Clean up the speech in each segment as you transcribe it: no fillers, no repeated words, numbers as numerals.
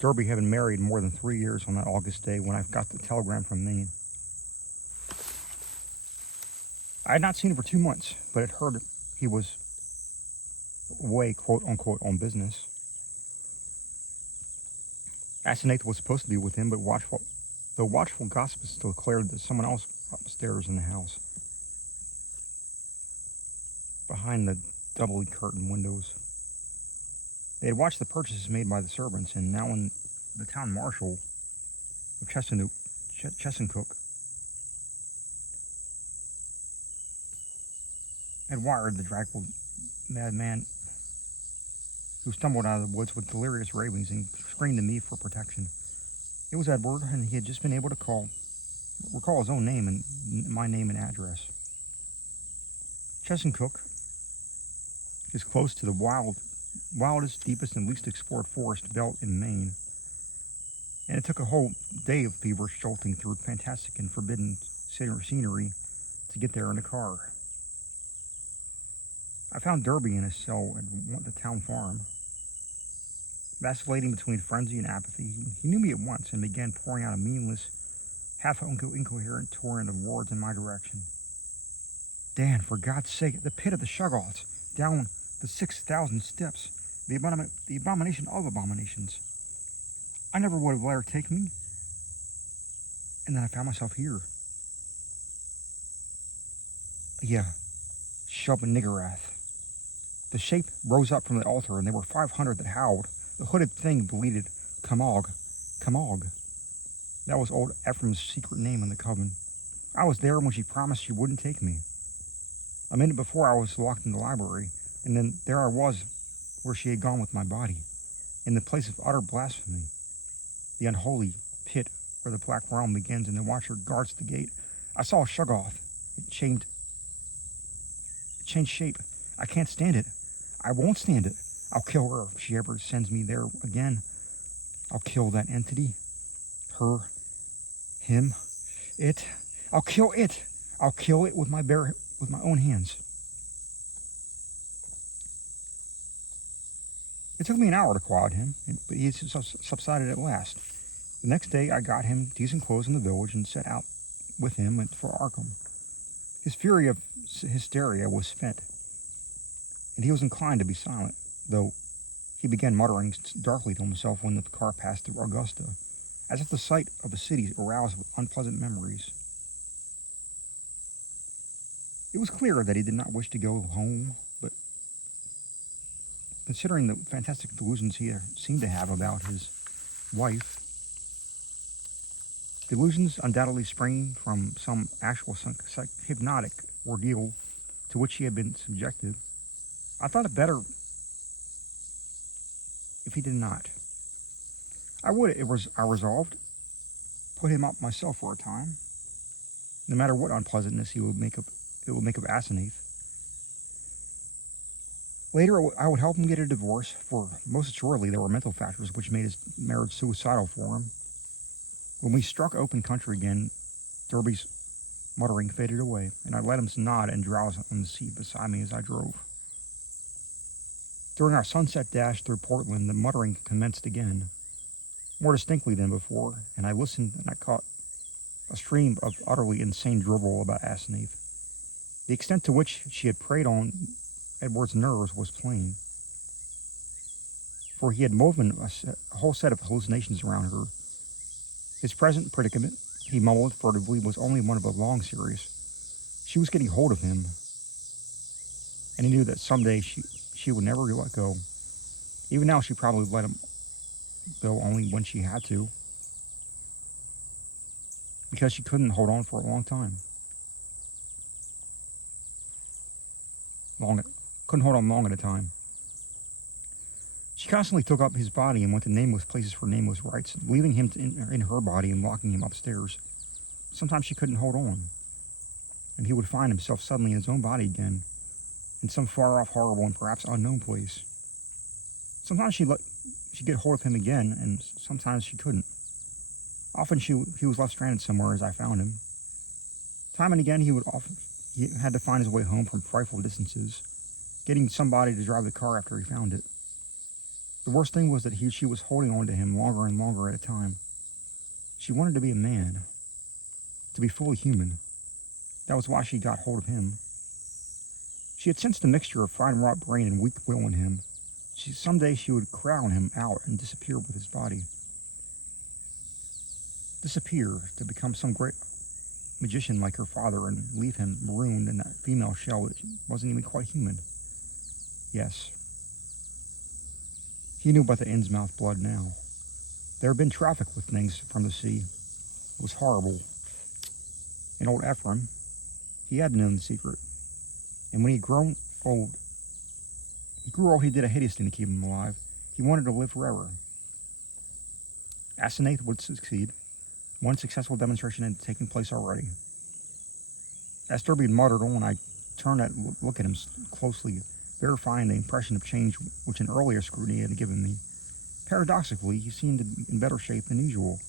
Derby had been married more than 3 years on that August day when I got the telegram from Maine. I had not seen him for 2 months, but had heard he was away, quote unquote, on business. Asenath was supposed to be with him, but watchful gossips still declared that someone else was upstairs in the house, behind the doubly curtained windows. They had watched the purchases made by the servants, and now when the town marshal of Chesuncook had wired the Dracula madman who stumbled out of the woods with delirious ravings and screamed to me for protection. It was Edward, and he had just been able to recall his own name and my name and address. Chesuncook is close to the wildest, deepest, and least explored forest belt in Maine, and it took a whole day of feverish jolting through fantastic and forbidden scenery to get there in a car. I found Derby in his cell at the town farm, vacillating between frenzy and apathy. He knew me at once and began pouring out a meaningless, half-incoherent torrent of words in my direction. Dan, for God's sake, the pit of the Shoggoths, down the 6,000 steps, the abomination of abominations. I never would have let her take me, and then I found myself here. Yeah, Shub and Niggurath. The shape rose up from the altar, and there were 500 that howled. The hooded thing bleated, Kamog, Kamog. That was old Ephraim's secret name in the coven. I was there when she promised she wouldn't take me. A minute before I was locked in the library, and then there I was where she had gone with my body, in the place of utter blasphemy, the unholy pit where the Black Realm begins and the Watcher guards the gate. I saw Shoggoth. It changed shape. I can't stand it. I won't stand it. I'll kill her if she ever sends me there again. I'll kill that entity. Her. Him. It. I'll kill it. I'll kill it with my own hands. It took me an hour to quiet him, but he subsided at last. The next day I got him decent clothes in the village and set out with him for Arkham. His fury of hysteria was spent, and he was inclined to be silent, though he began muttering darkly to himself when the car passed through Augusta, as if the sight of the city aroused unpleasant memories. It was clear that he did not wish to go home, but considering the fantastic delusions he seemed to have about his wife, delusions undoubtedly springing from some actual hypnotic ordeal to which he had been subjected, I thought it better if he did not. I resolved, put him up myself for a time, no matter what unpleasantness it would make of Asenath. Later, I would help him get a divorce, for most assuredly there were mental factors which made his marriage suicidal for him. When we struck open country again, Derby's muttering faded away, and I let him nod and drowse on the seat beside me as I drove. During our sunset dash through Portland, the muttering commenced again, more distinctly than before, and I listened and I caught a stream of utterly insane drivel about Asenath. The extent to which she had preyed on Edward's nerves was plain, for he had woven a whole set of hallucinations around her. His present predicament, he mumbled furtively, was only one of a long series. She was getting hold of him, and he knew that someday she would never let go. Even now, she probably let him go only when she had to, because she couldn't hold on for a long time. Couldn't hold on long at a time. She constantly took up his body and went to nameless places for nameless rites, leaving him in her body and locking him upstairs. Sometimes she couldn't hold on, and he would find himself suddenly in his own body again, in some far-off, horrible, and perhaps unknown place. Sometimes she'd get hold of him again, and sometimes she couldn't. Often he was left stranded somewhere as I found him. Time and again he had to find his way home from frightful distances, getting somebody to drive the car after he found it. The worst thing was that she was holding on to him longer and longer at a time. She wanted to be a man, to be fully human. That was why she got hold of him. She had sensed a mixture of fine wrought brain and weak will in him. Someday she would crown him out and disappear with his body. Disappear to become some great magician like her father and leave him marooned in that female shell that wasn't even quite human. Yes. He knew about the Innsmouth blood now. There had been traffic with things from the sea. It was horrible. And old Ephraim, he had known the secret. And when he grew old, he did a hideous thing to keep him alive. He wanted to live forever. Asenath would succeed. One successful demonstration had taken place already. As Derby muttered on, I turned to look at him closely, verifying the impression of change which an earlier scrutiny had given me. Paradoxically, he seemed in better shape than usual,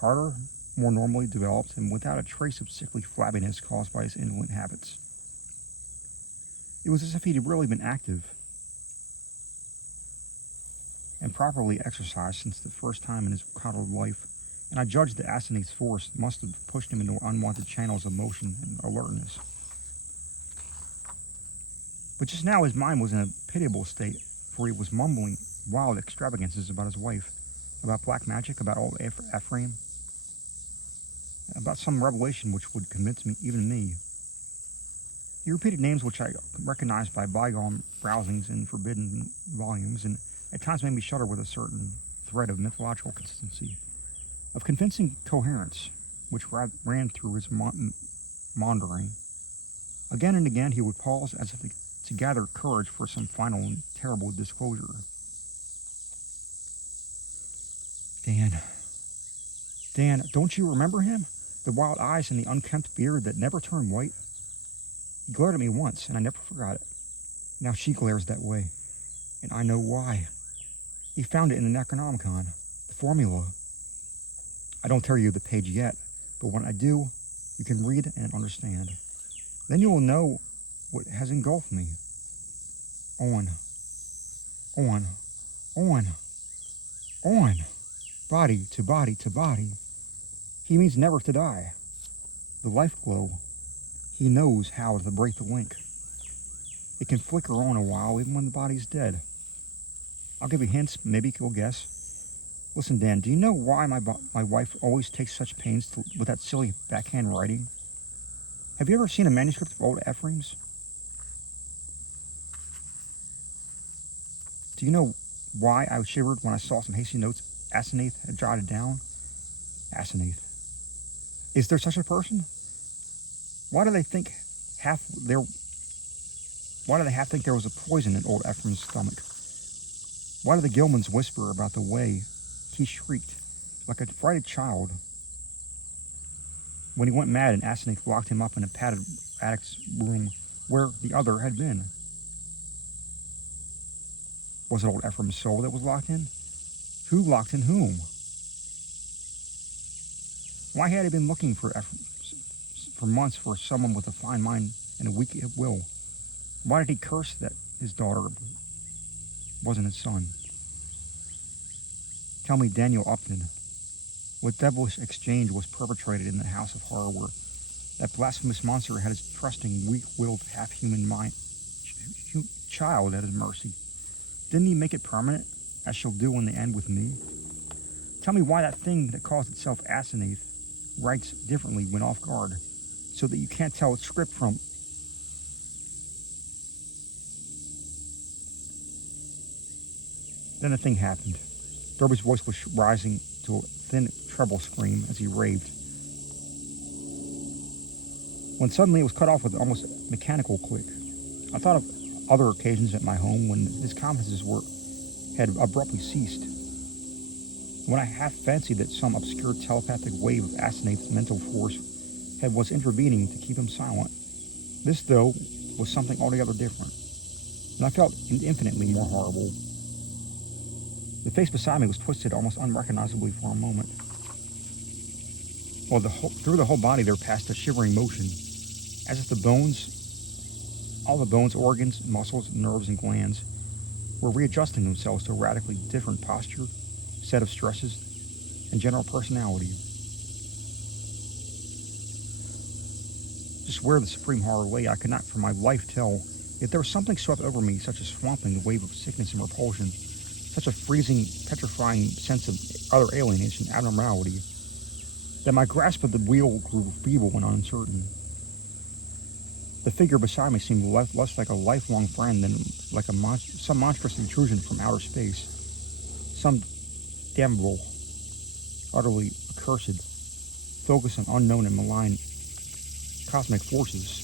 harder, more normally developed, and without a trace of sickly flabbiness caused by his indolent habits. It was as if he'd really been active and properly exercised since the first time in his coddled life, and I judged that Asenath's force must have pushed him into unwanted channels of motion and alertness. But just now his mind was in a pitiable state, for he was mumbling wild extravagances about his wife, about black magic, about old Ephraim, about some revelation which would convince even me. He repeated names which I recognized by bygone browsings in forbidden volumes, and at times made me shudder with a certain thread of mythological consistency, of convincing coherence, which ran through his maundering. Again and again he would pause as if to gather courage for some final and terrible disclosure. Dan, don't you remember him? The wild eyes and the unkempt beard that never turned white? He glared at me once, and I never forgot it. Now she glares that way, and I know why. He found it in the Necronomicon, the formula. I don't tell you the page yet, but when I do, you can read and understand. Then you will know what has engulfed me. On. Body to body to body. He means never to die. The life glow. He knows how to break the link. It can flicker on a while even when the body's dead. I'll give you hints, maybe you'll guess. Listen, Dan, do you know why my wife always takes such pains with that silly backhand writing? Have you ever seen a manuscript of old Ephraim's? Do you know why I shivered when I saw some hasty notes Asenath had jotted down? Asenath. Is there such a person? Why do they half think there was a poison in old Ephraim's stomach? Why do the Gilmans whisper about the way he shrieked like a frightened child when he went mad and Asenath locked him up in a padded attic's room where the other had been? Was it old Ephraim's soul that was locked in? Who locked in whom? Why had he been looking for months for someone with a fine mind and a weak will? Why did he curse that his daughter wasn't his son? Tell me, Daniel Upton, what devilish exchange was perpetrated in the house of horror where that blasphemous monster had his trusting, weak-willed, half-human child at his mercy? Didn't he make it permanent, as she'll do in the end with me? Tell me why that thing that calls itself Asenath writes differently when off guard, so that you can't tell its script from... Then the thing happened. Derby's voice was rising to a thin treble scream as he raved, when suddenly it was cut off with an almost mechanical click. I thought of other occasions at my home when his confidences had abruptly ceased, when I half fancied that some obscure telepathic wave of Asenath's mental force was intervening to keep him silent. This, though, was something altogether different, and I felt infinitely more horrible. The face beside me was twisted almost unrecognizably for a moment, while through the whole body there passed a shivering motion, as if all the bones, organs, muscles, nerves, and glands were readjusting themselves to a radically different posture, set of stresses, and general personality. Just where the supreme horror lay, I could not for my life tell, yet there was something swept over me, such a swamping wave of sickness and repulsion, such a freezing, petrifying sense of utter alienation and abnormality, that my grasp of the wheel grew feeble and uncertain. The figure beside me seemed less like a lifelong friend than like some monstrous intrusion from outer space, some damnable, utterly accursed, focus on unknown and malign cosmic forces.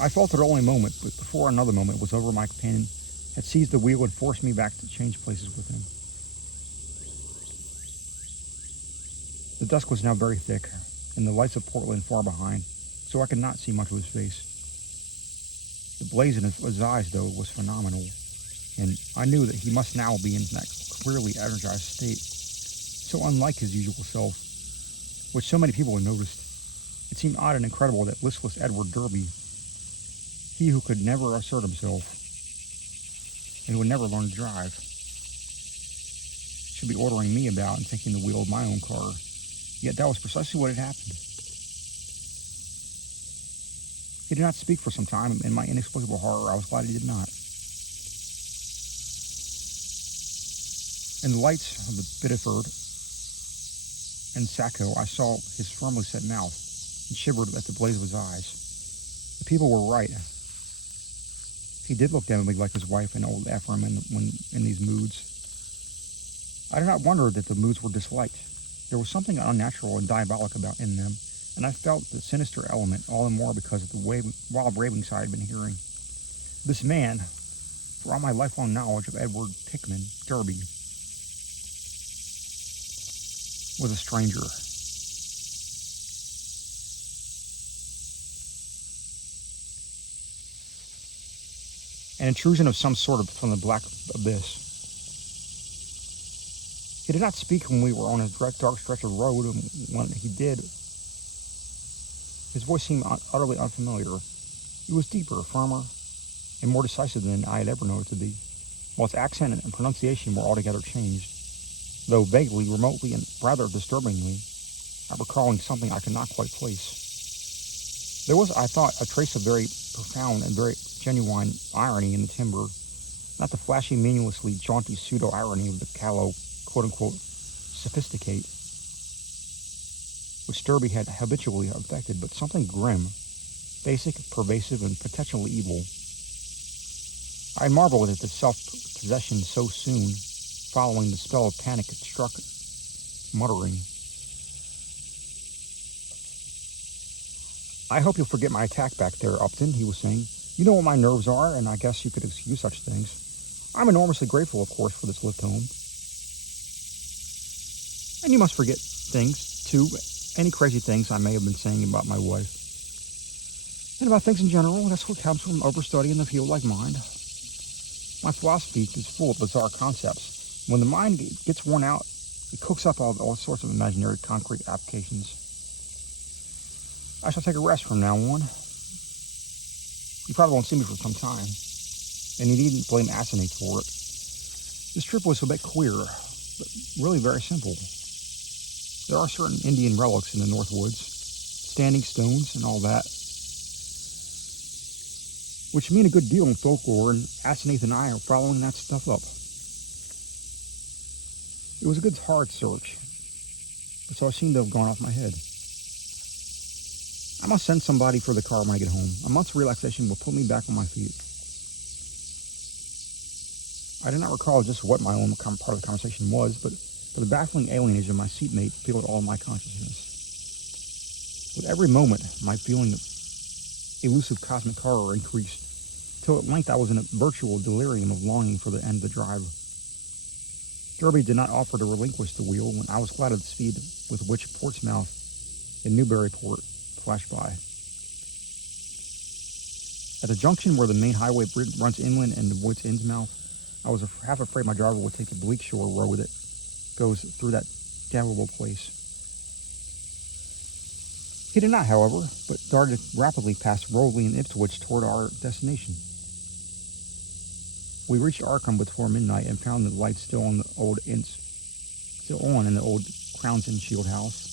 I faltered only a moment, but before another moment was over, my companion had seized the wheel and forced me back to change places with him. The dusk was now very thick, and the lights of Portland far behind, so I could not see much of his face. The blaze in his eyes, though, was phenomenal, and I knew that he must now be in that queerly energized state, so unlike his usual self, which so many people had noticed. It seemed odd and incredible that listless Edward Derby, he who could never assert himself, and would never learn to drive, should be ordering me about and taking the wheel of my own car. Yet that was precisely what had happened. He did not speak for some time, and in my inexplicable horror, I was glad he did not. In the lights of the Biddeford and Sacco, I saw his firmly set mouth and shivered at the blaze of his eyes. The people were right. He did look deadly like his wife and old Ephraim when in these moods. I did not wonder that the moods were disliked. There was something unnatural and diabolic about in them, and I felt the sinister element all the more because of the wild ravings I had been hearing. This man, for all my lifelong knowledge of Edward Pickman Derby, was a stranger. An intrusion of some sort from the black abyss. He did not speak when we were on a dark stretch of road, and when he did, his voice seemed utterly unfamiliar. It was deeper, firmer, and more decisive than I had ever known it to be, while its accent and pronunciation were altogether changed, though vaguely, remotely, and rather disturbingly, I recalling something I could not quite place. There was, I thought, a trace of very profound and very genuine irony in the timbre, not the flashy, meaninglessly jaunty pseudo-irony of the callow, quote-unquote, sophisticate, which Derby had habitually affected, but something grim, basic, pervasive, and potentially evil. I marveled at the self-possession so soon, following the spell of panic it struck, muttering, "I hope you'll forget my attack back there, Upton," he was saying. "You know what my nerves are, and I guess you could excuse such things. I'm enormously grateful, of course, for this lift home. And you must forget things, too, any crazy things I may have been saying about my wife. And about things in general, that's what comes from overstudy in the field like mine. My philosophy is full of bizarre concepts. When the mind gets worn out, it cooks up all sorts of imaginary concrete applications. I shall take a rest from now on. You probably won't see me for some time, and you needn't blame Asinate for it. This trip was a bit queer, but really very simple. There are certain Indian relics in the North Woods, standing stones and all that, which mean a good deal in folklore, and Asinate and I are following that stuff up. It was a good hard search, but so I seemed to have gone off my head. I must send somebody for the car when I get home. A month's relaxation will put me back on my feet. I did not recall just what my own part of the conversation was, but the baffling alienage of my seatmate filled all my consciousness. With every moment, my feeling of elusive cosmic horror increased, till at length I was in a virtual delirium of longing for the end of the drive. Derby did not offer to relinquish the wheel when I was glad of the speed with which Portsmouth and Newburyport flashed by. At the junction where the main highway runs inland and avoids Innsmouth, I was half afraid my driver would take the Bleak Shore road that goes through that damnable place. He did not, however, but darted rapidly past Rowley and Ipswich toward our destination. We reached Arkham before midnight and found the lights still on in the old Crown's Inn Shield house.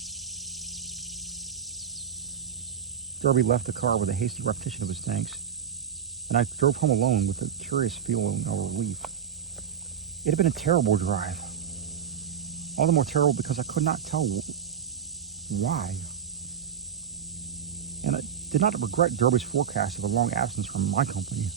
Derby left the car with a hasty repetition of his thanks, and I drove home alone with a curious feeling of relief. It had been a terrible drive. All the more terrible because I could not tell why. And I did not regret Derby's forecast of a long absence from my company.